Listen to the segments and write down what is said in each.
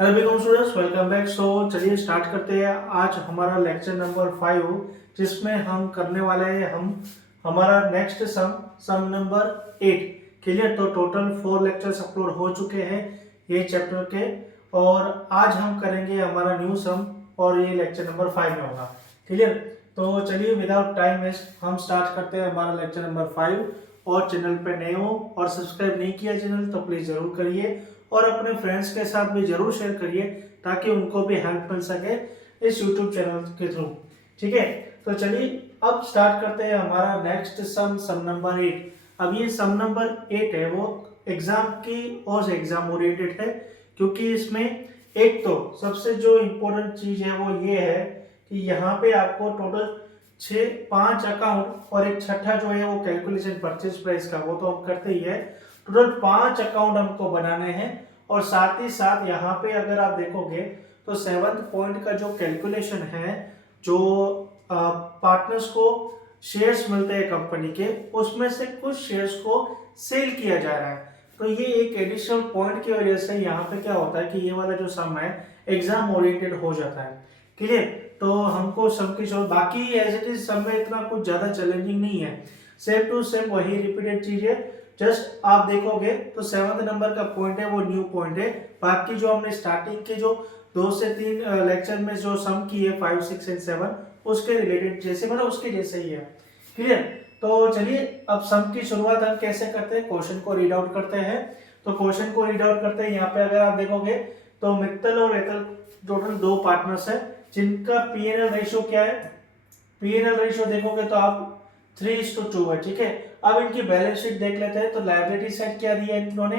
Hello become students, welcome back. चलिए start करते हैं आज हमारा लेक्चर नंबर 5, जिसमें हम करने वाले हैं हमारा नेक्स्ट सम नंबर 8। क्लियर। तो टोटल 4 लेक्चर्स अपलोड हो चुके हैं ये चैप्टर के, और आज हम करेंगे हमारा न्यू सम, और ये लेक्चर नंबर 5 में होगा। क्लियर। तो चलिए विदाउट टाइम वेस्ट हम स्टार्ट करते हैं हमारा लेक्चर नंबर 5। और चैनल पे नए हो और सब्सक्राइब नहीं किया चैनल तो प्लीज जरूर करिए, और अपने फ्रेंड्स के साथ भी जरूर शेयर करिए ताकि उनको भी हेल्प मिल सके इस यूट्यूब चैनल के थ्रू। ठीक है। तो चलिए अब स्टार्ट करते हैं हमारा नेक्स्ट सम नंबर 8। अब ये सम नंबर 8 है वो एग्जाम की और से एग्जाम ओरिएंटेड है, क्योंकि इसमें एक तो सबसे जो इम्पोर्टेंट चीज है वो ये है कि यहाँ पे आपको टोटल 5 अकाउंट और एक छठा जो है वो कैलकुलेशन परचेज प्राइस का, वो तो हम करते ही है। टोटल 5 अकाउंट हमको बनाने हैं, और साथ ही साथ यहाँ पे अगर आप देखोगे तो 7th पॉइंट का जो कैलकुलेशन है, जो पार्टनर्स को शेयर्स मिलते हैं कंपनी के, उसमें से कुछ शेयर्स को सेल किया जा रहा है। तो ये एक एडिशनल पॉइंट की वजह से यहाँ पे क्या होता है कि ये वाला जो सम है एग्जाम ओरिएंटेड हो जाता है। क्लियर। तो हमको सम की जो बाकी एज इट इज सम में इतना कुछ ज्यादा चैलेंजिंग नहीं है, सेम टू सेम वही रिपीटेड चीज है। जस्ट आप देखोगे तो 7th नंबर का पॉइंट है वो न्यू पॉइंट है। बाकी जो हमने स्टार्टिंग के जो 2 से 3 लेक्चर में जो सम की है 5, 6 एंड 7, उसके रिलेटेड जैसे मतलब उसके जैसे ही है। क्लियर। तो चलिए अब सम की शुरुआत हम कैसे करते हैं, क्वेश्चन को रीड आउट करते हैं। तो क्वेश्चन को रीड आउट करते हैं। यहाँ पे अगर आप देखोगे तो मित्तल और एतल टोटल 2 पार्टनर्स है, जिनका पीएनएल रेशियो क्या है। पीएनएल रेशियो देखोगे तो आप 3:2 है। ठीक है। अब इनकी बैलेंस शीट देख लेते हैं। तो लायबिलिटी साइड क्या दिया है इन्होंने,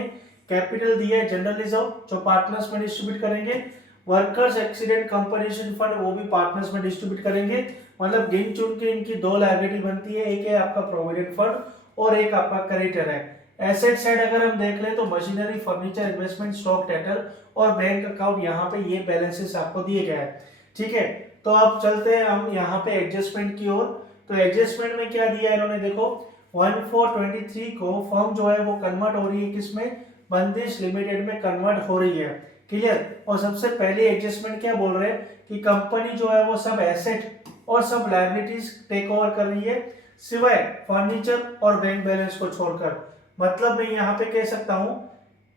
कैपिटल दिया है जनरल रिजर्व जो पार्टनर्स में डिस्ट्रीब्यूट करेंगे, वर्कर्स एक्सीडेंट कंपनसेशन फंड वो भी पार्टनर्स में डिस्ट्रीब्यूट करेंगे। मतलब गिन चुन के इनकी 2 लायबिलिटी बनती है, एक है आपका प्रोविडेंट फंड और एक आपका क्रेडिटर है। एसेट साइड अगर हम देख ले तो machinery, furniture, investment, stock, debtor और बैंक अकाउंट, यहाँ पे ये बैलेंसेस आपको दिए गए हैं। ठीक है। तो अब चलते हैं हम यहाँ पे एडजस्टमेंट की ओर। तो एडजस्टमेंट में क्या दिया इन्होंने, देखो 1423 को फर्म जो है वो कन्वर्ट हो रही है किसमें, बंदिश लिमिटेड में कन्वर्ट हो रही है। क्लियर। और सबसे पहले एडजस्टमेंट क्या बोल रहे हैं कि कंपनी जो है वो सब एसेट और सब लायबिलिटीज टेक ओवर कर रही है, सिवाय फर्नीचर और बैंक बैलेंस को छोड़कर। मतलब मैं यहाँ पे कह सकता हूँ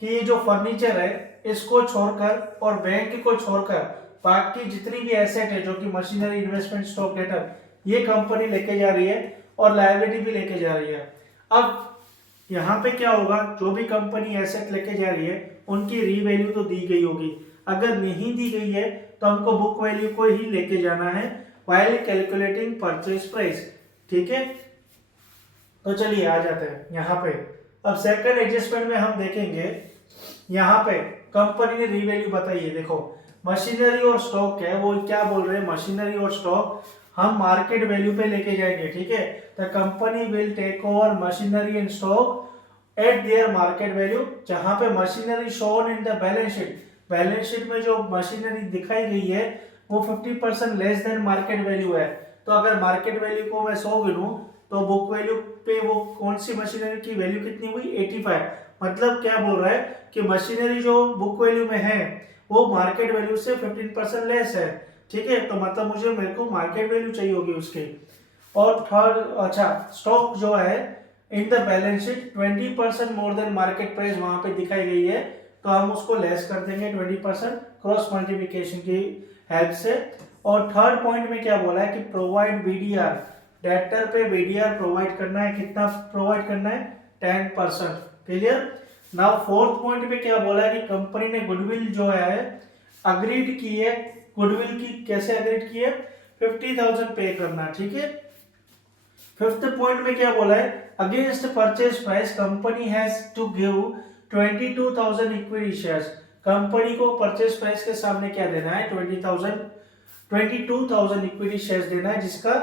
कि ये जो फर्नीचर है इसको छोड़कर और बैंक को छोड़कर बाकी जितनी भी एसेट है, जो कि मशीनरी, इन्वेस्टमेंट, स्टॉक, डेटर, ये कंपनी लेके जा रही है और लायबिलिटी भी लेके जा रही है। अब यहाँ पे क्या होगा, जो भी कंपनी एसेट लेके जा रही है उनकी रीवैल्यू तो दी गई होगी, अगर नहीं दी गई है तो हमको बुक वैल्यू को ही लेके जाना है व्हाइल कैलकुलेटिंग परचेज प्राइस। ठीक है। तो चलिए आ जाते हैं यहाँ पे। अब सेकंड एडजस्टमेंट में हम देखेंगे, यहाँ पे कंपनी ने रीवैल्यू बताई है। देखो मशीनरी और स्टॉक है, वो क्या बोल रहे हैं, मशीनरी और स्टॉक हम मार्केट वैल्यू पे लेके जाएंगे। ठीक है। The company will take over machinery and stock at their market value, जहां पे machinery shown in the balance sheet, balance sheet में जो मशीनरी दिखाई गई है वो 50% लेस देन मार्केट वैल्यू है। तो अगर मार्केट वैल्यू को मैं 100 गिनूं तो बुक वैल्यू पे वो कौन सी मशीनरी की वैल्यू कितनी हुई, 85। मतलब क्या बोल रहा है कि मशीनरी जो बुक वैल्यू में है वो मार्केट वैल्यू से 15% लेस है। ठीक है। तो मतलब मेरे को मार्केट वैल्यू चाहिए होगी उसकी। और थर्ड, अच्छा, स्टॉक जो है इन the balance sheet 20% more than market price वहां पे दिखाई गई है, तो हम उसको लेस कर देंगे 20% क्रॉस मल्टीप्लिकेशन की हेल्प से। और थर्ड पॉइंट में क्या बोला है कि प्रोवाइड बीडीआर, डेटर पे बीडीआर प्रोवाइड करना है। कितना प्रोवाइड करना है, 10%। क्लियर। नाउ फोर्थ पॉइंट पे क्या बोला है कि कंपनी ने गुडविल जो है अग्रीड की है। गुडविल की कैसे अग्रीड की है, 50,000 पे करना। ठीक है। फिफ्थ पॉइंट में क्या बोला है, against purchase price company has to give 22,000 equity shares. Company को परचेज प्राइस के सामने क्या देना है, 22,000 इक्विटी शेयर्स देना है, जिसका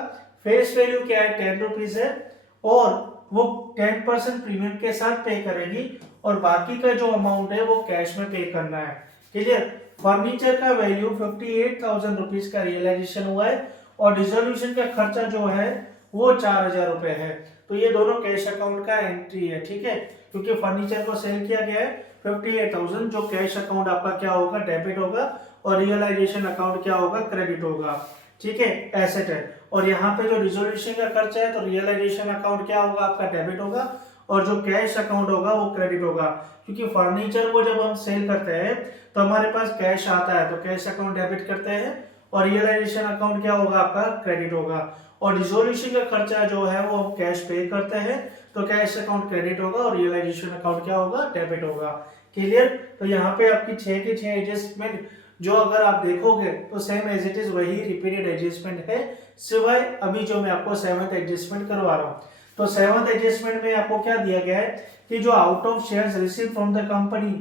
फेस वैल्यू क्या है, 10 रुपीज है, और वो 10% प्रीमियम के साथ पे करेगी, और बाकी का जो अमाउंट है वो कैश में पे करना है। क्लियर। फर्नीचर का वैल्यू 58,000 रुपीज का रियलाइजेशन हुआ है, और डिसोल्यूशन का खर्चा जो है वो 4,000 रुपए है। तो ये दोनों कैश अकाउंट का एंट्री है। ठीक है। क्योंकि फर्नीचर को सेल किया गया है 58,000 जो कैश अकाउंट आपका क्या होगा, डेबिट होगा, और रियलाइजेशन अकाउंट क्या होगा, क्रेडिट होगा। ठीक है, एसेट है। और यहाँ पे जो रिजोल्यूशन का खर्चा है तो रियलाइजेशन अकाउंट क्या होगा, आपका डेबिट होगा, और जो कैश अकाउंट होगा वो क्रेडिट होगा। क्योंकि फर्नीचर को जब हम सेल करते हैं तो हमारे पास कैश आता है, तो कैश अकाउंट डेबिट करते हैं, और रियलाइजेशन अकाउंट क्या होगा, आपका क्रेडिट होगा। और रिजोल्यूशन का खर्चा जो है वो हम कैश पे करते हैं, तो कैश अकाउंट क्रेडिट होगा, और रियलाइजेशन अकाउंट क्या होगा, डेबिट होगा। क्लियर? तो यहाँ पे आपकी 6 के 6 एडजस्टमेंट जो अगर आप देखोगे तो सेम एज इट इज वही रिपीटेड एडजस्टमेंट है, सिवाय अभी जो मैं आपको 7th एडजस्टमेंट करवा रहा हूँ। तो 7th एडजस्टमेंट में आपको क्या दिया गया है कि जो out of shares receive from the company,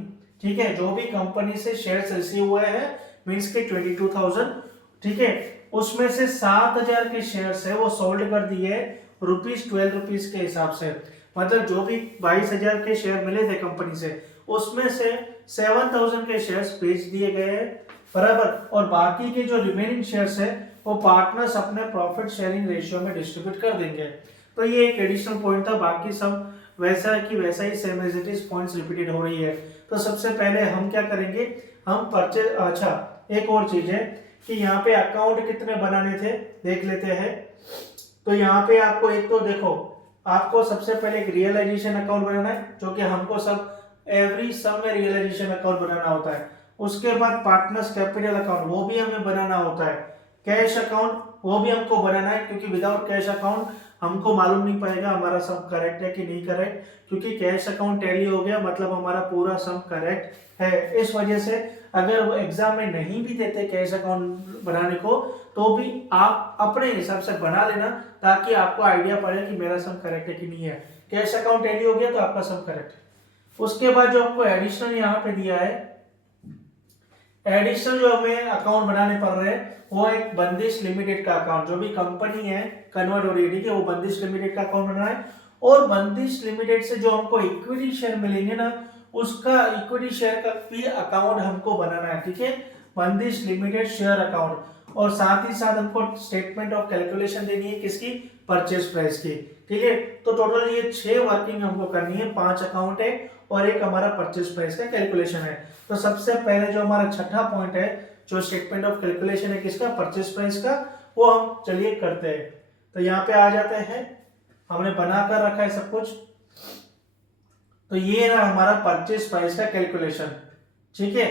ठीक है, जो भी कंपनी से शेयर्स रिसीव हुए हैं मींस के 22,000, ठीक है, उसमें से 7,000 के शेयर्स है वो सोल्ड कर दिए ₹12 के हिसाब से। मतलब जो भी 22,000 के शेयर मिले थे कंपनी से, उसमें से 7,000 के शेयर्स बेच दिए गए हैं, बराबर। और बाकी के जो रिमेनिंग शेयर्स है वो पार्टनर्स अपने प्रॉफिट शेयरिंग रेशियो में डिस्ट्रीब्यूट कर देंगे। तो ये एक एडिशनल पॉइंट था, बाकी सब वैसा है कि वैसा ही same as it is points repeated हो रही है। तो सबसे पहले हम क्या करेंगे, हम परचेज, अच्छा एक और चीज है कि यहाँ पे अकाउंट कितने बनाने थे देख लेते हैं। तो यहाँ पे आपको एक तो देखो, आपको सबसे पहले एक रियलाइजेशन अकाउंट बनाना है, जो कि हमको सब एवरी सम में रियलाइजेशन अकाउंट बनाना होता है। उसके बाद पार्टनर्स कैपिटल अकाउंट वो भी हमें बनाना होता है। कैश अकाउंट वो भी हमको बनाना है, क्योंकि विदाउट कैश अकाउंट हमको मालूम नहीं पड़ेगा हमारा सम करेक्ट है कि नहीं करेक्ट, क्योंकि कैश अकाउंट टैली हो गया मतलब हमारा पूरा सम करेक्ट है। इस वजह से अगर वो एग्जाम में नहीं भी देते कैश अकाउंट बनाने को, तो भी आप अपने हिसाब से बना लेना, ताकि आपको आइडिया पड़े कि मेरा सम करेक्ट है कि नहीं है। कैश अकाउंट टैली हो गया तो आपका सम करेक्ट है। उसके बाद जो आपको एडिशनल यहाँ पे दिया है, एडिशनल जो हमें अकाउंट बनाने पड़ रहे हैं वो एक बंदिश लिमिटेड का अकाउंट, जो भी कंपनी है कन्वर्ट हो रही है, ठीक है, वो बंदिश लिमिटेड का अकाउंट बनाना है। और बंदिश लिमिटेड से जो हमको इक्विटी शेयर मिलेंगे ना, उसका इक्विटी शेयर का भी अकाउंट हमको बनाना है, ठीक है, बंदिश लिमिटेड शेयर अकाउंट। और साथ ही साथ हमको स्टेटमेंट ऑफ कैलकुलेशन देनी है, किसकी, परचेज प्राइस की, ठीक है। तो टोटल ये 6 वर्किंग हमको करनी है, 5 अकाउंट है और एक हमारा परचेज प्राइस का कैलकुलेशन है। तो सबसे पहले जो हमारा छठा पॉइंट है, जो स्टेटमेंट ऑफ कैलकुलेशन है किसका, परचेज प्राइस का, वो हम चलिए करते हैं। तो यहाँ पे आ जाते हैं, हमने बना कर रखा है सब कुछ। तो ये रहा हमारा परचेज प्राइस का कैलकुलेशन, ठीक है,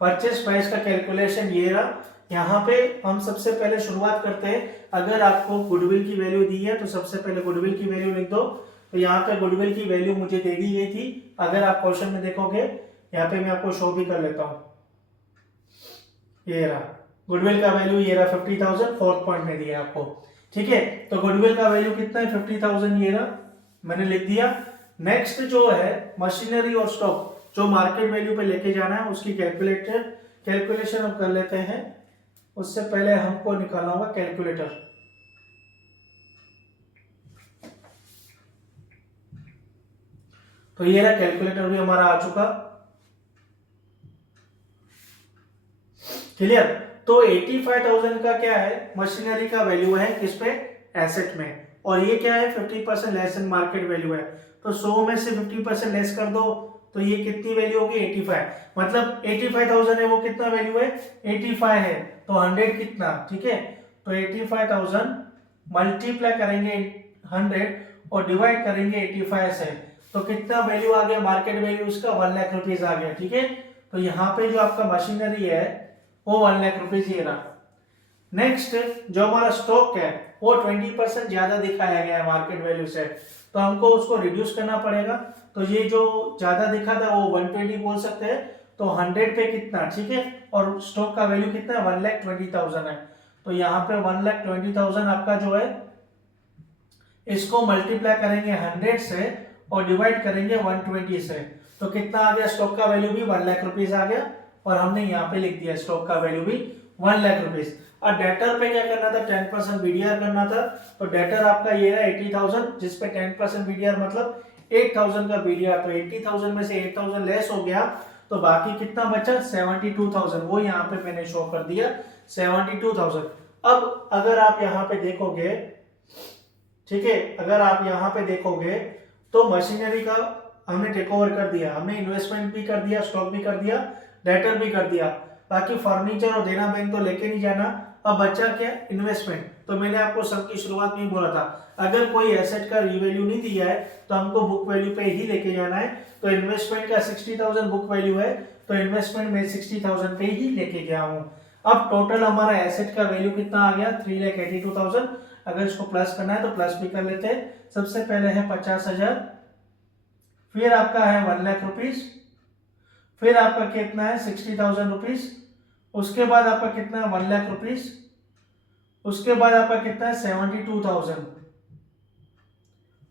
परचेज प्राइस का कैलकुलेशन ये रहा। यहाँ पे हम सबसे पहले शुरुआत करते हैं, अगर आपको गुडविल की वैल्यू दी है तो सबसे पहले गुडविल की वैल्यू लिख दो। तो यहाँ पे गुडविल की वैल्यू मुझे दे दी गई थी, अगर आप क्वेश्चन में देखोगे, यहाँ पे मैं आपको शो भी कर लेता हूँ, ये रहा गुडविल का वैल्यू, ये रहा 50,000, 4th पॉइंट में दिया आपको, ठीक है। तो गुडविल का वैल्यू कितना है, 50,000, ये रहा, मैंने लिख दिया। नेक्स्ट जो है मशीनरी और स्टॉक, जो मार्केट वैल्यू पे लेके जाना है, उसकी कैलकुलेशन हम कर लेते हैं। उससे पहले हमको निकालना होगा कैलकुलेटर। तो ये रहा, कैलकुलेटर भी हमारा आ चुका, क्लियर। तो 85,000 का क्या है, मशीनरी का वैल्यू है किस पे, एसेट में, और ये क्या है 50% लेस देन मार्केट वैल्यू है। तो 100 में से 50% लेस कर दो तो ये कितनी वैल्यू होगी, 85, मतलब 85,000 है वो कितना वैल्यू है, 85 है, तो 100 कितना, ठीक है। तो 85,000 मल्टीप्लाई करेंगे 100 और डिवाइड करेंगे 85 से, तो कितना वैल्यू आ गया, मार्केट वैल्यू उसका 1 लाख रुपीज आ गया, ठीक है। तो यहाँ पे जो आपका मशीनरी है वो 1 लाख रुपीज ये रहा। नेक्स्ट जो हमारा स्टॉक है वो 20% ज्यादा दिखाया गया है मार्केट वैल्यू से, तो हमको उसको रिड्यूस करना पड़ेगा। तो ये जो ज्यादा दिखा था वो 120 बोल सकते हैं, तो 100 पे कितना, ठीक है, और स्टॉक का वैल्यू कितना है, 1,20,000 है। तो यहाँ पे 1,20,000 आपका जो है, इसको मल्टीप्लाई करेंगे 100 से और डिवाइड करेंगे 120 से, तो कितना आ गया, स्टॉक का वैल्यू भी 1 लाख रुपीज आ गया, और हमने यहाँ पे लिख दिया स्टॉक का वैल्यू भी 1 लाख रुपीज। और डेटर पे क्या करना था, 10% बीडीआर करना था। तो डेटर आपका ये है 80,000, जिसपे 10% बीडीआर मतलब 8,000 का बीडीआर, तो 80,000 में से 8,000 लेस हो गया, तो बाकी कितना बचा, 72,000, वो यहाँ पे मैंने शो कर दिया 72,000। अब अगर आप यहाँ पे देखोगे, ठीक है, अगर आप यहाँ पे देखोगे तो मशीनरी का हमने टेक ओवर कर दिया, हमने इन्वेस्टमेंट भी कर दिया, स्टॉक भी कर दिया, डेटर भी कर दिया, बाकी फर्नीचर और देना बैंक तो लेके नहीं जाना। अब बचा क्या? इन्वेस्टमेंट। तो मैंने आपको सब की शुरुआत में ही बोला था, अगर कोई एसेट का रीवैल्यू नहीं दिया है तो हमको बुक वैल्यू पे ही लेके जाना है। तो इन्वेस्टमेंट का 60,000 बुक वैल्यू है, तो इन्वेस्टमेंट में 60,000 पे ही लेके गया हूँ। अब टोटल हमारा एसेट का वैल्यू कितना आ गया? 3,82,000। अगर इसको प्लस करना है तो प्लस भी कर लेते हैं। सबसे पहले है 50,000, फिर आपका है 1 लाख रुपीज, फिर आपका कितना है 60,000 रुपीज, उसके बाद आपका कितना है 1 लाख रुपीज, उसके बाद आपका कितना है 72,000।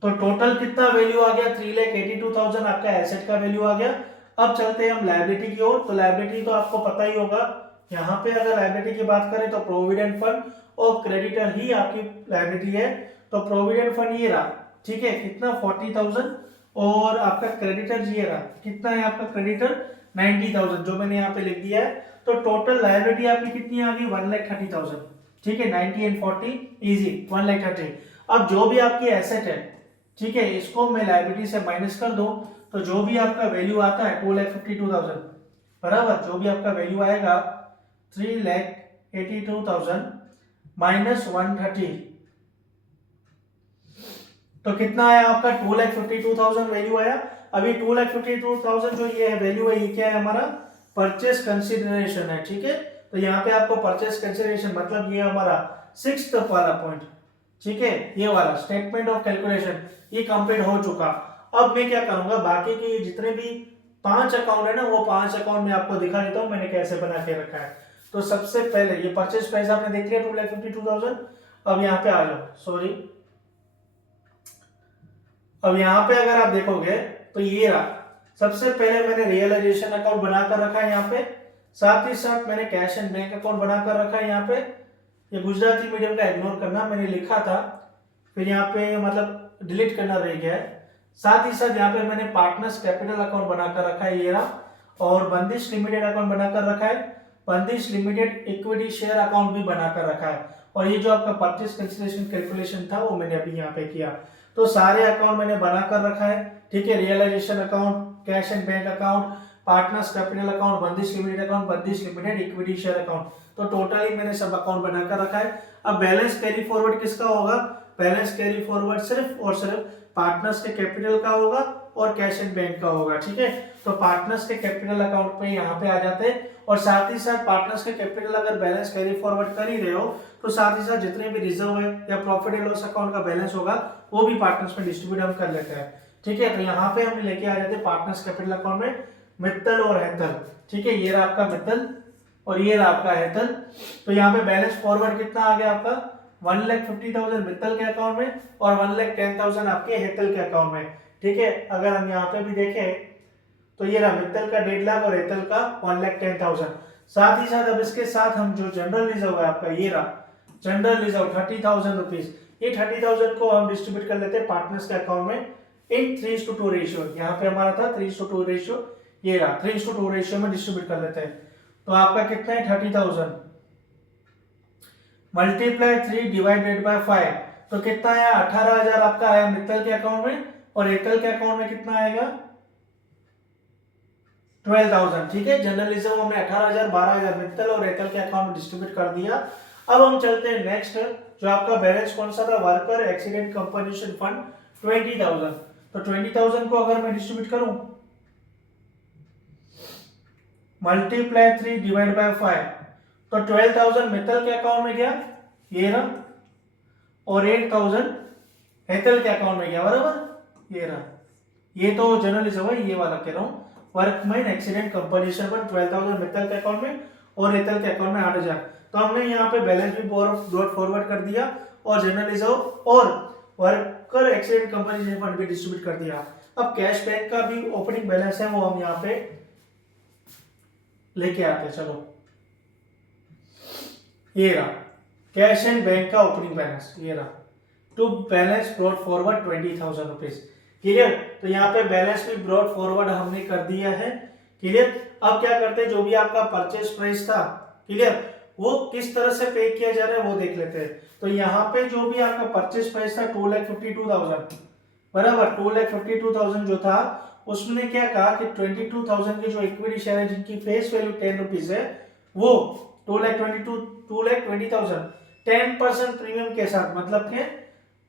तो टोटल कितना वैल्यू आ गया? 3,82,000 आपका एसेट का वैल्यू आ गया। अब चलते हैं हम लायबिलिटी की ओर। तो लायबिलिटी तो आपको पता ही होगा, यहाँ पे अगर लायबिलिटी की बात करें तो प्रोविडेंट फंड और क्रेडिटर ही आपकी लायबिलिटी है। तो प्रोविडेंट फंड ये रहा, ठीक है, कितना 40,000, और आपका क्रेडिटर ये रहा, कितना है आपका क्रेडिटर 90,000, जो मैंने यहाँ पे लिख दिया है। तो टोटल लायबिलिटी आपकी कितनी आ गई? 1,30,000, ठीक है, 90 एंड 40 इजी, 1,30,000। अब जो भी आपकी एसेट है, ठीक है, इसको मैं लायबिलिटी से माइनस कर दूं तो जो भी आपका वैल्यू आता है 2,52,000 बराबर, जो भी आपका वैल्यू आएगा 3,82,000 माइनस 130, तो कितना आया आपका? 2,52,000 वैल्यू आया। अभी 2,52,000 जो ये है वैल्यू है, ये क्या है? हमारा परचेस कंसिडरेशन है, ठीक है। तो यहाँ पे आपको परचेस कंसिडरेशन मतलब ये हमारा 6th वाला पॉइंट, ठीक है, ये वाला स्टेटमेंट ऑफ कैलकुलेशन ये कंप्लीट हो चुका। अब मैं क्या करूंगा, बाकी के जितने भी 5 अकाउंट है ना, वो 5 अकाउंट में आपको दिखा देता हूँ मैंने कैसे बना के रखा है। तो सबसे पहले ये परचेस प्राइस आपने देख लिया 2,52,000। अब यहाँ पे आ जाओ, सॉरी, अब यहाँ पे अगर आप देखोगे तो ये रहा, सबसे पहले मैंने रियलाइजेशन अकाउंट बनाकर रखा है यहाँ पे, साथ ही साथ मैंने कैश एंड बैंक अकाउंट बनाकर रखा है यहाँ पे। ये गुजराती मीडियम का इग्नोर करना, मैंने लिखा था फिर यहाँ पे मतलब डिलीट करना रह गया है। साथ ही साथ यहाँ पे मैंने पार्टनर्स कैपिटल अकाउंट बनाकर रखा है ये रहा, और बंदिश लिमिटेड अकाउंट बनाकर रखा है, बंदिश लिमिटेड इक्विटी शेयर अकाउंट भी बनाकर रखा है, और ये जो आपका परचेस कंसिडरेशन कैलकुलेशन था वो मैंने अभी यहाँ पे किया। तो सारे अकाउंट मैंने बनाकर रखा है, ठीक है, realisation account, cash and bank account, partners capital account, Bandish limited account, Bandish limited equity share account, तो टोटली मैंने सब अकाउंट बनाकर रखा है। अब बैलेंस कैरी फॉरवर्ड किसका होगा? बैलेंस कैरी फॉरवर्ड सिर्फ और सिर्फ पार्टनर्स के कैपिटल का होगा और कैश एंड बैंक का होगा, ठीक है। तो पार्टनर्स के कैपिटल अकाउंट पे यहाँ पे आ जाते हैं, और साथ ही साथ पार्टनर्स के कैपिटल अगर बैलेंस कैरी फॉरवर्ड कर ही रहे हो तो साथ ही साथ जितने भी रिजर्व है या प्रॉफिट एंड लॉस अकाउंट का बैलेंस होगा वो भी पार्टनर्स में डिस्ट्रीब्यूट हम कर लेते हैं, ठीक है। तो यहाँ पे हम लेके आ जाते हैं पार्टनर्स कैपिटल अकाउंट में मित्तल और हेतल, ठीक है, ये रहा आपका मित्तल और ये रहा आपका हेतल। तो यहाँ पे बैलेंस फॉरवर्ड कितना आ गया आपका? 1,50,000 मित्तल के अकाउंट में और 1,10,000 आपके हेतल के अकाउंट में, ठीक है। अगर हम यहाँ पे भी देखें तो ये रहा मित्तल का 1.5 लाख और हेतल का 1,10,000। साथ ही साथ अब इसके साथ हम जो जनरल रिजर्व है आपका, ये रहा जनरल रिजर्व 30,000 रुपीज, ये 30,000 को हम डिस्ट्रीब्यूट कर लेते हैं पार्टनर्स के अकाउंट में इन 3:2 रेशियो। यहाँ पे हमारा था 3:2 रेशियो, ये रहा 3:2 रेशियो में डिस्ट्रीब्यूट कर लेते हैं। तो आपका कितना है 30,000 मल्टीप्लाई 3 डिवाइडेड बाय 5, तो कितना आया 18,000 आपका आया मित्तल के अकाउंट में, और हेतल के अकाउंट में कितना आएगा 12,000, ठीक है। जनरल रिजर्व हमने 18,000, 12,000 मित्तल और हेतल के अकाउंट में डिस्ट्रीब्यूट कर दिया। अब हम चलते हैं नेक्स्ट, जो आपका बैलेंस कौन सा था? Worker accident compensation fund 20,000। तो 20,000 को अगर मैं डिस्ट्रीब्यूट करूं मल्टीप्लाई 3 डिवाइड बाय 5, तो 12,000 मित्तल के अकाउंट में गया, ये रहा, और 8,000 हेतल के अकाउंट में गया, बराबर, ये रहा। ये तो जनरल रिजर्व है, ये वाला कह रहा हूं, workman accident compensation fund 12,000 Mittal के अकाउंट में और हेतल के अकाउंट में 8,000। तो हमने यहाँ पे बैलेंस भी ब्रॉट फॉरवर्ड कर दिया और जनरल रिजर्व और वर्कर एक्सीडेंट कंपनसेशन फंड भी डिस्ट्रीब्यूट कर दिया। अब कैश बैंक का भी ओपनिंग बैलेंस है वो हम यहाँ पे लेके आते हैं, चलो ये रहा कैश एंड बैंक का ओपनिंग बैलेंस, ये रहा to balance brought forward 20,000 rupees, clear. तो यहाँ पे बैलेंस भी ब्रॉट फॉरवर्ड हमने कर दिया है, क्लियर। अब क्या करते हैं, जो भी आपका परचेस प्राइस था, क्लियर, वो किस तरह से पे किया जा रहा है वो देख लेते हैं। तो यहाँ पे जो भी आपका परचेस प्राइस था 2,52,000, बराबर, 2,52,000 जो था उसने क्या कहा कि 22,000 के जो इक्विटी शेयर है जिनकी फेस वैल्यू 10 रुपीज है, वो 2,20,000 10% प्रीमियम के साथ, मतलब के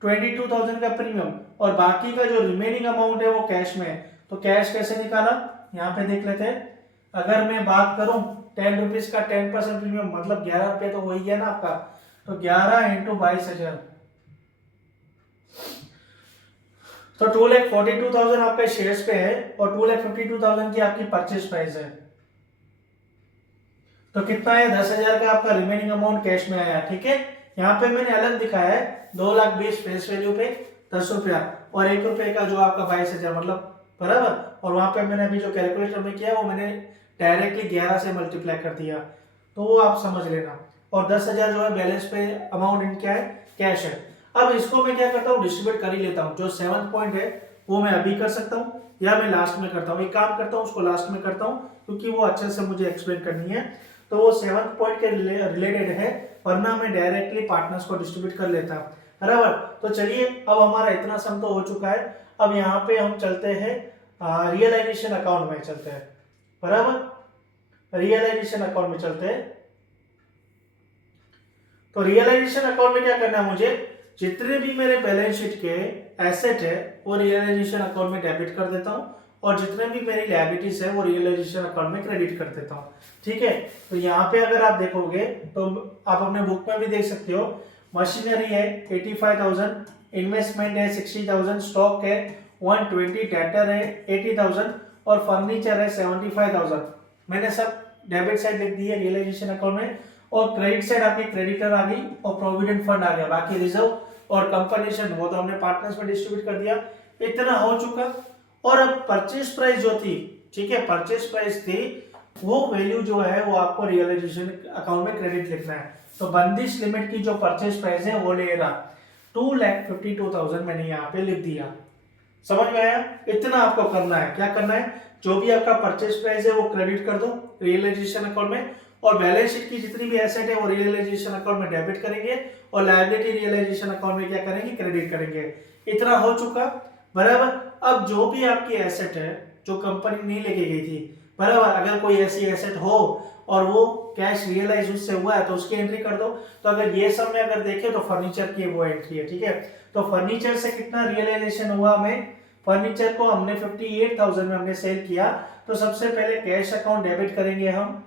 22,000 का प्रीमियम और बाकी का जो रिमेनिंग अमाउंट है वो कैश में है। तो कैश कैसे निकाला, यहाँ पे देख लेते हैं। अगर मैं बात करूं 10 रुपीज का 10% प्रीमियम मतलब 11 रुपये तो वही है ना आपका, तो 11 इंटू 22,000 तो 2,42,000 आपका शेयर्स पे है और 2,52,000 की आपकी परचेज प्राइस है। तो कितना है, 10,000 का आपका रिमेनिंग अमाउंट कैश में आया। ठीक है, यहाँ पे मैंने अलग दिखाया है 2,20,000 फेस वैल्यू पे 10 रुपया और 1 रुपये का जो आपका 22,000 मतलब बराबर। और वहां पे मैंने अभी जो कैलकुलेटर में किया वो मैंने डायरेक्टली 11 से मल्टीप्लाई कर दिया, तो वो आप समझ लेना। और 10,000 जो है बैलेंस पे अमाउंट इन क्या है, कैश है। अब इसको मैं क्या करता हूँ, डिस्ट्रीब्यूट कर ही लेता हूँ। जो 7th पॉइंट है वो मैं अभी कर सकता हूँ या मैं लास्ट में करता हूँ। एक काम करता हूँ उसको लास्ट में करता हूँ क्योंकि वो अच्छे से मुझे एक्सप्लेन करनी है। तो वो 7th पॉइंट के रिलेटेड है, वरना मैं डायरेक्टली पार्टनर्स को डिस्ट्रीब्यूट कर लेता बराबर। तो चलिए अब हमारा इतना सम तो हो चुका है। अब यहाँ पे हम चलते हैं रियलाइजेशन अकाउंट में चलते हैं बराबर। रियलाइजेशन अकाउंट में चलते हैं। तो रियलाइजेशन अकाउंट में क्या करना है मुझे, जितने भी मेरे बैलेंस शीट के एसेट है वो रियलाइजेशन अकाउंट में डेबिट कर देता हूं और जितने भी मेरी लायबिलिटीज है वो रियलाइजेशन अकाउंट में क्रेडिट कर देता हूं। ठीक है, तो यहाँ पे अगर आप देखोगे तो आप अपने बुक में भी देख सकते हो, मशीनरी है 85,000, इन्वेस्टमेंट है 60,000, स्टॉक है 120, डेटर है 80,000 और फर्नीचर है 75,000। मैंने सब डेबिट साइड लिख दी है रियलाइजेशन अकाउंट में और क्रेडिट साइड आपकी क्रेडिटर आ गई और प्रोविडेंट फंड आ गया। बाकी रिजर्व और कंपनसेशन वो तो हमने पार्टनर्स में डिस्ट्रीब्यूट कर दिया। इतना हो चुका। और अब परचेज प्राइस जो थी, ठीक है, परचेज प्राइस थी वो वैल्यू जो है वो आपको रियलाइजेशन अकाउंट में क्रेडिट लिखना है। तो बंदिश लिमिट की जो परचेज प्राइस है वो ले रहा 2,52,000 मैंने यहाँ पे लिख दिया। समझ में आया? इतना आपको करना है। क्या करना है, जो भी आपका परचेज प्राइस है वो क्रेडिट कर दो रियलाइजेशन अकाउंट में और बैलेंस शीट की जितनी भी एसेट है वो रियलाइजेशन अकाउंट में डेबिट करेंगे और लायबिलिटी रियलाइजेशन अकाउंट में क्या करेंगे, क्रेडिट करेंगे। इतना हो चुका बराबर। अब जो भी आपकी एसेट है जो कंपनी नहीं लेके गई थी बराबर, अगर कोई ऐसी एसेट हो और वो कैश रियलाइज उससे हुआ है तो उसकी एंट्री कर दो। तो अगर ये सब में अगर देखें तो फर्नीचर की वो एंट्री है। ठीक है, तो फर्नीचर से कितना रियलाइजेशन हुआ हमें, फर्नीचर को हमने 58,000 में हमने सेल किया। तो सबसे पहले कैश अकाउंट डेबिट करेंगे हम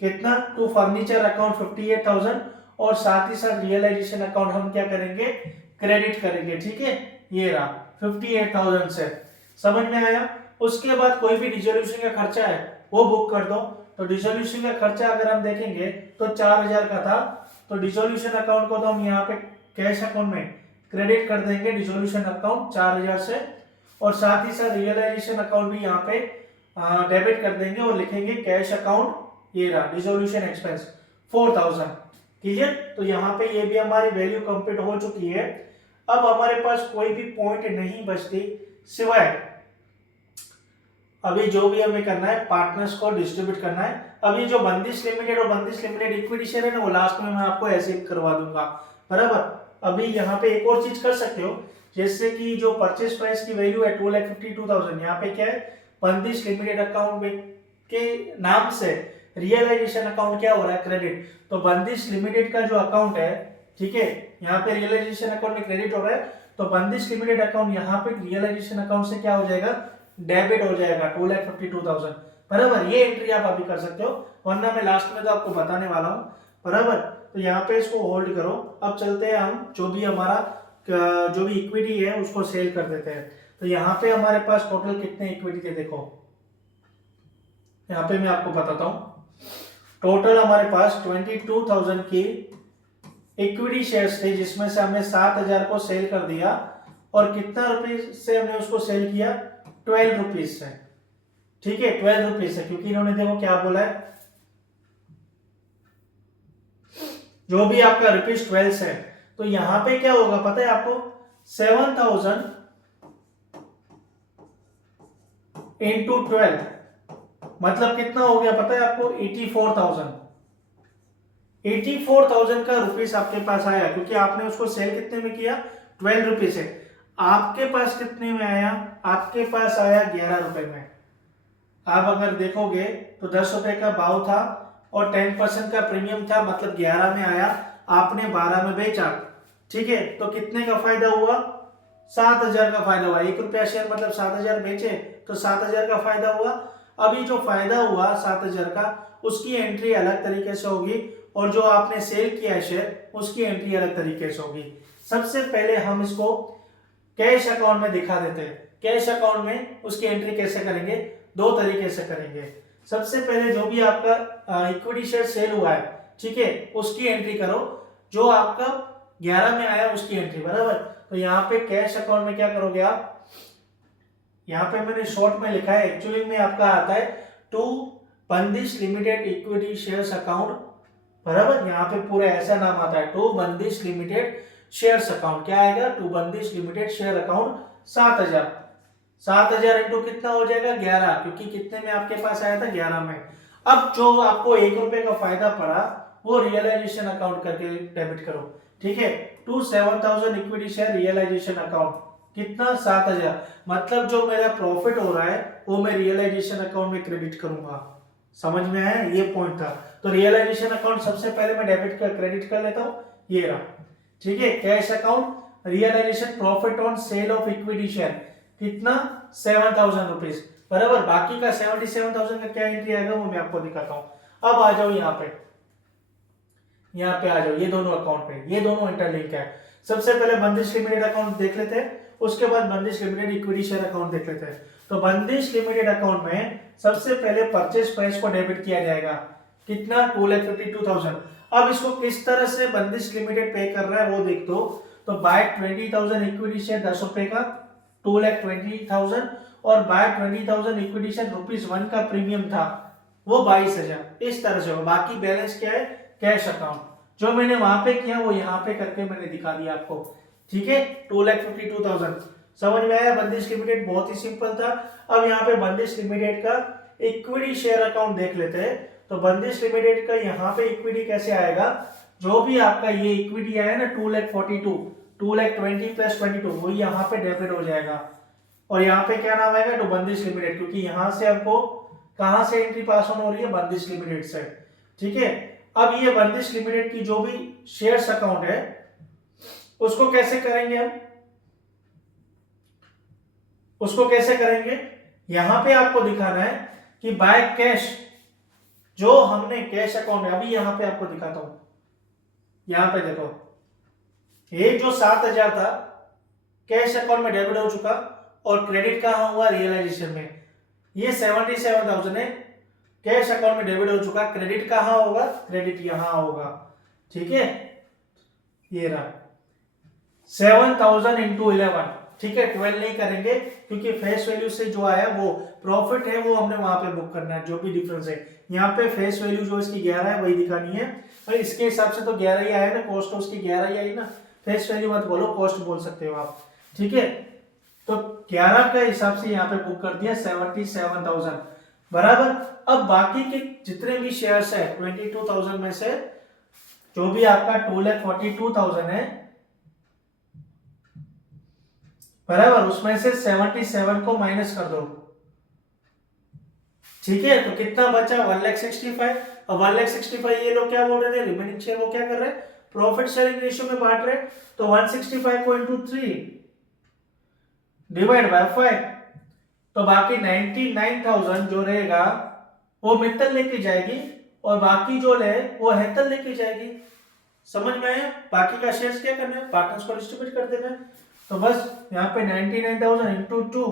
कितना, टू फर्नीचर अकाउंट 58,000 और साथ ही साथ रियलाइजेशन अकाउंट हम क्या करेंगे, क्रेडिट करेंगे। ठीक है, ये रहा 58,000 से। समझ में आया? उसके बाद कोई भी डिसोल्यूशन का खर्चा है वो बुक कर दो। तो डिसोल्यूशन का खर्चा अगर हम देखेंगे तो 4,000 का था। तो डिसोल्यूशन अकाउंट को तो हम यहाँ पे कैश अकाउंट में क्रेडिट कर देंगे डिसोल्यूशन अकाउंट 4,000 से और साथ ही साथ रियलाइजेशन अकाउंट भी यहाँ पे डेबिट कर देंगे और लिखेंगे कैश अकाउंट, ये रहा डिसोल्यूशन एक्सपेंस 4,000। क्लियर? तो यहाँ पे ये भी हमारी वैल्यू कंप्लीट हो चुकी है। अब हमारे पास कोई भी पॉइंट नहीं बचती सिवाय अभी जो भी हमें करना है पार्टनर्स को डिस्ट्रीब्यूट करना है। अभी जो बंदिश लिमिटेड और बंदिश लिमिटेड इक्विटी शेयर है ना वो लास्ट में मैं आपको ऐसे करवा दूंगा बराबर। अभी यहाँ पे एक और चीज कर सकते हो, जैसे कि जो परचेज प्राइस की वैल्यू है 2,52,000, यहाँ पे क्या है, बंदिश लिमिटेड अकाउंट के नाम से रियलाइजेशन अकाउंट क्या हो रहा है, क्रेडिट। तो बंदिश लिमिटेड का जो अकाउंट है, ठीक है, यहाँ पे रियलाइजेशन अकाउंट में क्रेडिट हो रहा है। तो बंदिश लिमिटेड अकाउंट यहाँ पे रियलाइजेशन अकाउंट से क्या हो जाएगा, डेबिट हो जाएगा 2,52,000 बराबर। ये एंट्री आप अभी कर सकते हो, वरना मैं लास्ट में तो आपको बताने वाला हूँ बराबर। तो यहाँ पे इसको होल्ड करो। अब चलते हैं हम जो भी हमारा जो भी इक्विटी है उसको सेल कर देते हैं। तो यहाँ पे हमारे पास टोटल कितने इक्विटी थे, देखो यहाँ पे मैं आपको बताता हूँ। टोटल हमारे पास 22,000 की इक्विटी शेयर्स थे जिसमें से हमने 7,000 को सेल कर दिया और कितना रुपीज से हमने उसको सेल किया, 12 रुपीज से। ठीक है, 12 रुपीज से, क्योंकि इन्होंने देखो क्या बोला है, जो भी आपका ₹12 है। तो यहां पे क्या होगा पता है आपको, 7,000 इंटू 12 मतलब कितना हो गया पता है आपको, 84,000। 84,000 का रुपीस आपके पास आया क्योंकि आपने उसको सेल कितने में किया, 12 रुपीज है। आपके पास कितने में आया, आपके पास आया 11 रुपए में। आप अगर देखोगे तो 10 रुपए का भाव था और 10% का प्रीमियम था, मतलब 11 में आया, आपने 12 में बेचा। ठीक है, तो कितने का फायदा हुआ, 7,000 का फायदा हुआ। 1 रुपया शेयर मतलब 7,000 बेचे तो 7,000 का फायदा हुआ। अभी जो फायदा हुआ 7,000 का, उसकी एंट्री अलग तरीके से होगी और जो आपने सेल किया है शेयर उसकी एंट्री अलग तरीके से होगी। सबसे पहले हम इसको कैश अकाउंट में दिखा देते हैं। कैश अकाउंट में उसकी एंट्री कैसे करेंगे, 2 तरीके से करेंगे। सबसे पहले जो भी आपका इक्विटी शेयर सेल हुआ है, ठीक है, उसकी एंट्री करो। जो आपका 11 में आया उसकी एंट्री, बराबर। तो यहाँ पे कैश अकाउंट में क्या करोगे आप, यहाँ पे मैंने शॉर्ट में लिखा है, एक्चुअली में आपका आता है टू बंदिश लिमिटेड इक्विटी शेयर्स अकाउंट, बराबर। यहाँ पे पूरा ऐसा नाम आता है, टू बंदिश लिमिटेड शेयर्स अकाउंट। क्या आएगा, टू बंदिश लिमिटेड शेयर अकाउंट 7,000। 7,000 इंटू कितना हो जाएगा, 11, क्योंकि कितने में आपके पास आया था, 11 में। अब जो आपको 1 रुपए का फायदा पड़ा वो रियलाइजेशन अकाउंट करके डेबिट करो। ठीक है, to 7,000 equity share realisation account, कितना, 7,000। मतलब जो मेरा प्रॉफिट हो रहा है वो मैं रियलाइजेशन अकाउंट में क्रेडिट करूंगा। समझ में आया, ये पॉइंट था। तो रियलाइजेशन अकाउंट सबसे पहले मैं डेबिट कर क्रेडिट कर लेता हूं, ये रहा। ठीक है, cash account realisation profit on sale of equity share, कितना, 7,000 रुपीज, बराबर। बाकी का 77,000 का क्या एंट्री आएगा वो मैं आपको दिखाता हूं। अब आ जाओ यहाँ पे आ जाओ, ये दोनों अकाउंट पे, ये दोनों इंटरलिंक है। सबसे पहले बंदिश लिमिटेड अकाउंट देख लेते हैं, उसके बाद बंदिश लिमिटेड इक्विटी शेयर अकाउंट देख लेते हैं। तो बंदिश लिमिटेड अकाउंट में सबसे पहले परचेज प्राइस को डेबिट किया जाएगा, कितना, 2,52,000। अब इसको किस तरह से बंदिश लिमिटेड पे कर रहा है वो देख दो। तो बाय 20,000 इक्विटी शेयर 10 रुपए का, 2,20,000, और बाय 20,000 इक्विटी शेयर ₹1 का प्रीमियम था, वो 22,000। इस तरह से होगा। बाकी बैलेंस क्या है, कैश अकाउंट। जो मैंने वहां पे किया वो यहाँ पे करके मैंने दिखा दिया आपको। ठीक है, 2,52,000। समझ में आया, बंदिश लिमिटेड बहुत ही सिंपल था। अब यहाँ पे बंदिश लिमिटेड का इक्विटी शेयर अकाउंट देख लेते हैं। तो बंदिश लिमिटेड का यहाँ पे इक्विटी कैसे आएगा, जो भी आपका ये इक्विटी आया ना 2,42,000, 2,20,000 प्लस 22, वो यहाँ पे डेबिट हो जाएगा। और यहाँ पे क्या नाम आएगा, तो बंदिश लिमिटेड, क्योंकि यहाँ से हमको कहां से एंट्री पास ऑन हो रही है, बंदिश लिमिटेड से। ठीक है, अब ये बंदिश लिमिटेड की जो भी शेयर्स अकाउंट है उसको कैसे करेंगे हम, उसको कैसे करेंगे, यहां पे आपको दिखाना है कि बाय कैश, जो हमने कैश अकाउंट है, अभी यहां पे आपको दिखाता हूं। यहां पे देखो, ये जो 7,000 था कैश अकाउंट में डेबिट हो चुका, और क्रेडिट कहां हुआ, रियलाइजेशन में। ये 77,000 है, कैश अकाउंट में डेबिट हो चुका, क्रेडिट कहां होगा, क्रेडिट यहां होगा। ठीक है, ये रहा 7,000 इंटू 11। ठीक है, 12 नहीं करेंगे क्योंकि फेस वैल्यू से जो आया वो प्रॉफिट है, वो हमने वहां पे बुक करना है, जो भी डिफरेंस है। यहाँ पे फेस वैल्यू जो इसकी 11 है वही दिखानी है, और इसके हिसाब से तो 11 ही आया ना, कॉस्ट उसकी 11 ही आई ना। फेस वैल्यू मत बोलो, कॉस्ट बोल सकते हो आप। ठीक है, तो 11 के हिसाब से यहाँ पे बुक कर दिया 77,000, बराबर। अब बाकी के जितने भी शेयर्स है 22,000 में से जो भी आपका 2,42,000 है, बराबर, उसमें से 77 को माइनस कर दो। ठीक है, तो कितना बचा, 1,65,000। अब 1,65,000 ये लोग क्या बोल रहे थे, रिमेनिंग शेयर वो क्या कर रहे हैं, प्रॉफिट शेयरिंग रेशियो में बांट रहे। तो 165 को इंटू 3 डिवाइड बाय 5, तो बाकी 99,000 जो रहेगा वो मित्तल लेके जाएगी, और बाकी जो ले वो हेतल लेके जाएगी। समझ में आया, बाकी का शेयर्स क्या करना है, पार्टनर्स को डिस्ट्रीब्यूट कर देना है। तो बस यहाँ पे 99,000 इंटू 2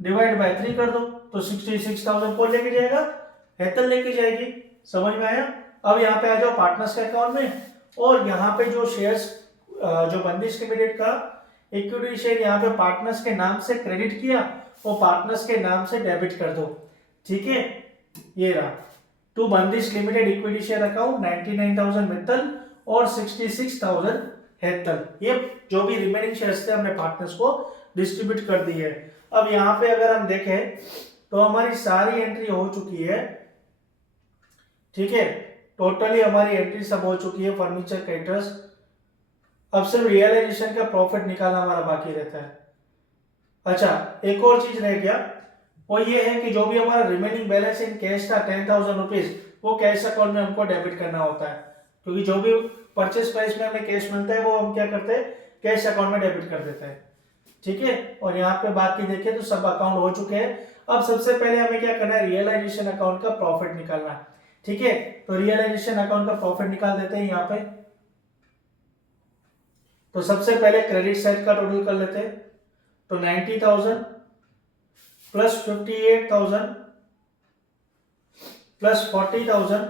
डिवाइड बाय 3 कर दो, तो 66,000 को लेके जाएगा, हेतल लेके जाएगी। समझ में आया। अब यहाँ पे आ जाओ पार्टनर्स के अकाउंट में, और यहाँ पे जो शेयर्स जो बंदिश लिमिटेड का इक्विटी शेयर यहाँ पे पार्टनर्स के नाम से क्रेडिट किया, वो पार्टनर्स के नाम से डेबिट कर दो। ठीक है, ये रहा टू बंदिश limited equity share account, 99,000 Mittal और 66,000 हेतल। ये जो भी रिमेनिंग शेयर्स थे हमने पार्टनर्स को डिस्ट्रीब्यूट कर दी है। अब यहाँ पे अगर हम देखें तो हमारी सारी एंट्री हो चुकी है। ठीक है, टोटली हमारी एंट्री सब हो चुकी है, फर्नीचर कैटर्स। अब सिर्फ रियलाइजेशन का प्रॉफिट निकालना हमारा बाकी रहता है। अच्छा, एक और चीज रह गया, वो ये है कि जो भी हमारा रिमेनिंग बैलेंस इन कैश था 10,000 रुपीज, वो कैश अकाउंट में हमको डेबिट करना होता है, क्योंकि जो भी परचेस प्राइस में हमें कैश मिलता है वो हम क्या करते हैं, कैश अकाउंट में डेबिट कर देते हैं। ठीक है, और यहाँ पे बाकी देखिए तो सब अकाउंट हो चुके हैं। अब सबसे पहले हमें क्या करना है, रियलाइजेशन अकाउंट का प्रॉफिट निकालना है। ठीक है, तो रियलाइजेशन अकाउंट का प्रॉफिट निकाल देते हैं यहाँ पे। तो सबसे पहले क्रेडिट साइड का टोटल कर लेते हैं। तो 90,000 प्लस 58,000 प्लस 40,000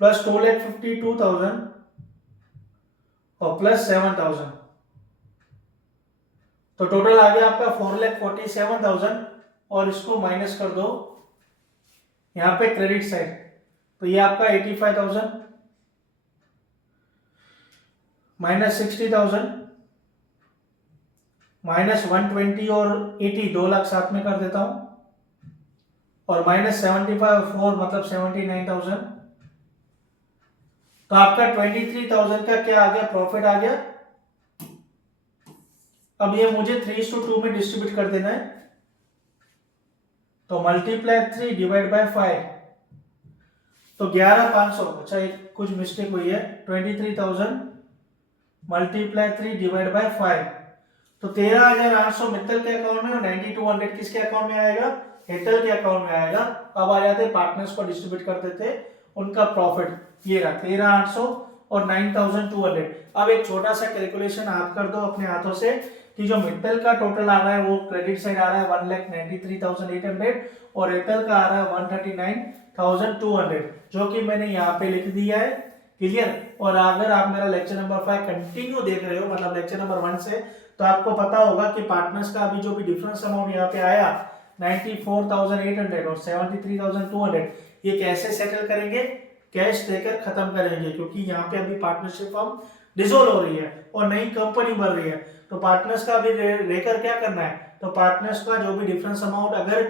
प्लस 2,52,000 और प्लस 7,000, तो टोटल आ गया आपका 4,47,000। और इसको माइनस कर दो यहाँ पे क्रेडिट साइड, तो ये आपका 85,000 माइनस 60,000 माइनस 120 और 80, 2 लाख साथ में कर देता हूं, और माइनस 75 4 मतलब 79,000। तो आपका 23,000 का क्या आ गया, प्रॉफिट आ गया। अब ये मुझे 3:2 में डिस्ट्रीब्यूट कर देना है। तो मल्टीप्लाई 3 डिवाइड बाय 5, तो 11,500। अच्छा, एक कुछ मिस्टेक हुई है, 23,000 मल्टीप्लाई 3 डिवाइड बाय 5, तो 13,800 मित्तल के अकाउंट में और 9,200 किसके अकाउंट में आएगा, हेतल के अकाउंट में आएगा। अब आ जाते पार्टनर्स को डिस्ट्रीब्यूट कर देते उनका प्रॉफिट, ये रहा 13,800 और 9,200। अब एक छोटा सा कैलकुलेशन आप कर दो अपने हाथों से कि जो मित्तल का टोटल आ रहा है वो क्रेडिट साइड आ रहा है 1,93,800 और हेतल का आ रहा है 139,200, जो कि मैंने यहाँ पे लिख दिया है। क्लियर। और अगर आप मेरा लेक्चर नंबर 5 कंटिन्यू देख रहे हो, मतलब लेक्चर नंबर 1 से, तो आपको पता होगा कि पार्टनर्स का अभी जो भी डिफरेंस अमाउंट यहाँ पे आया 94,800 और 73,200, ये कैसे सेटल करेंगे, कैश देकर खत्म करेंगे, क्योंकि यहाँ पे अभी पार्टनरशिप फर्म डिसॉल्व हो रही है और नई कंपनी बन रही है। तो पार्टनर्स का अभी लेकर क्या करना है, तो पार्टनर्स का जो भी डिफरेंस अमाउंट अगर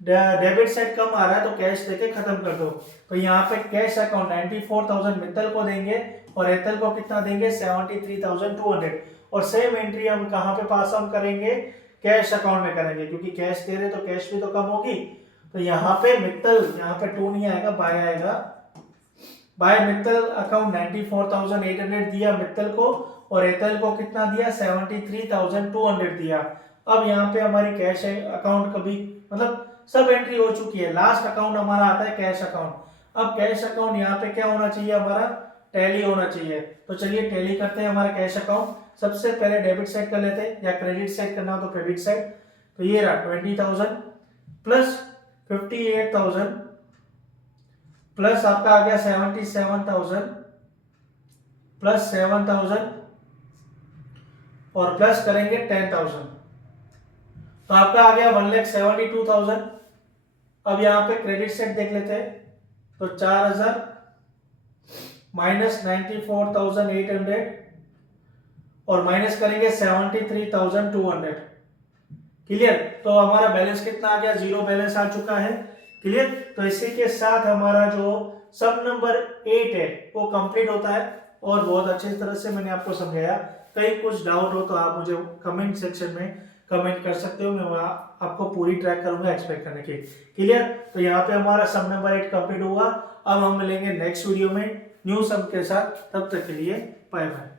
डेबिट साइड कम आ रहा है तो कैश देके खत्म कर दो। तो यहाँ पे कैश अकाउंट 94,000 मित्तल को देंगे और एतल को कितना देंगे 73,200, और सेम एंट्री हम कहाँ पे पास ऑन करेंगे, कैश अकाउंट में करेंगे, क्योंकि कैश दे रहे तो कैश भी तो कम होगी। तो यहाँ पे मित्तल, यहाँ पे 2 नहीं आएगा, बाय आएगा। बाय मित्तल अकाउंट 94,800 दिया मित्तल को और एतल को कितना दिया 73,200 दिया। अब यहाँ पे हमारी कैश अकाउंट कभी मतलब सब एंट्री हो चुकी है, लास्ट अकाउंट हमारा आता है कैश अकाउंट। अब कैश अकाउंट यहाँ पे क्या होना चाहिए, हमारा टैली होना चाहिए। तो चलिए टैली करते हैं हमारा कैश अकाउंट। सबसे पहले डेबिट साइड कर लेते हैं, या क्रेडिट साइड करना हो तो क्रेडिट साइड। तो ये रहा 20,000 प्लस 58,000 प्लस आपका आ गया 77,000 प्लस 7,000 और प्लस करेंगे 10,000, तो आपका आ गया 1,72,000। अब यहाँ पे क्रेडिट साइड देख लेते हैं, तो 4,000 माइनस 94,800 और माइनस करेंगे 73,200। क्लियर। तो हमारा बैलेंस कितना आ गया, 0 बैलेंस आ चुका है। क्लियर। तो इसी के साथ हमारा जो सब नंबर 8 है वो कंप्लीट होता है, और बहुत अच्छी तरह से मैंने आपको समझाया। कहीं कुछ डाउट हो तो आप मुझे कमेंट सेक्शन में कमेंट कर सकते हो, मैं वहां आपको पूरी ट्रैक करूंगा एक्सपेक्ट करने की। क्लियर। तो यहाँ पे हमारा सम नंबर 8 कंप्लीट हुआ। अब हम मिलेंगे नेक्स्ट वीडियो में न्यू सम के साथ, तब तक के लिए बाय बाय।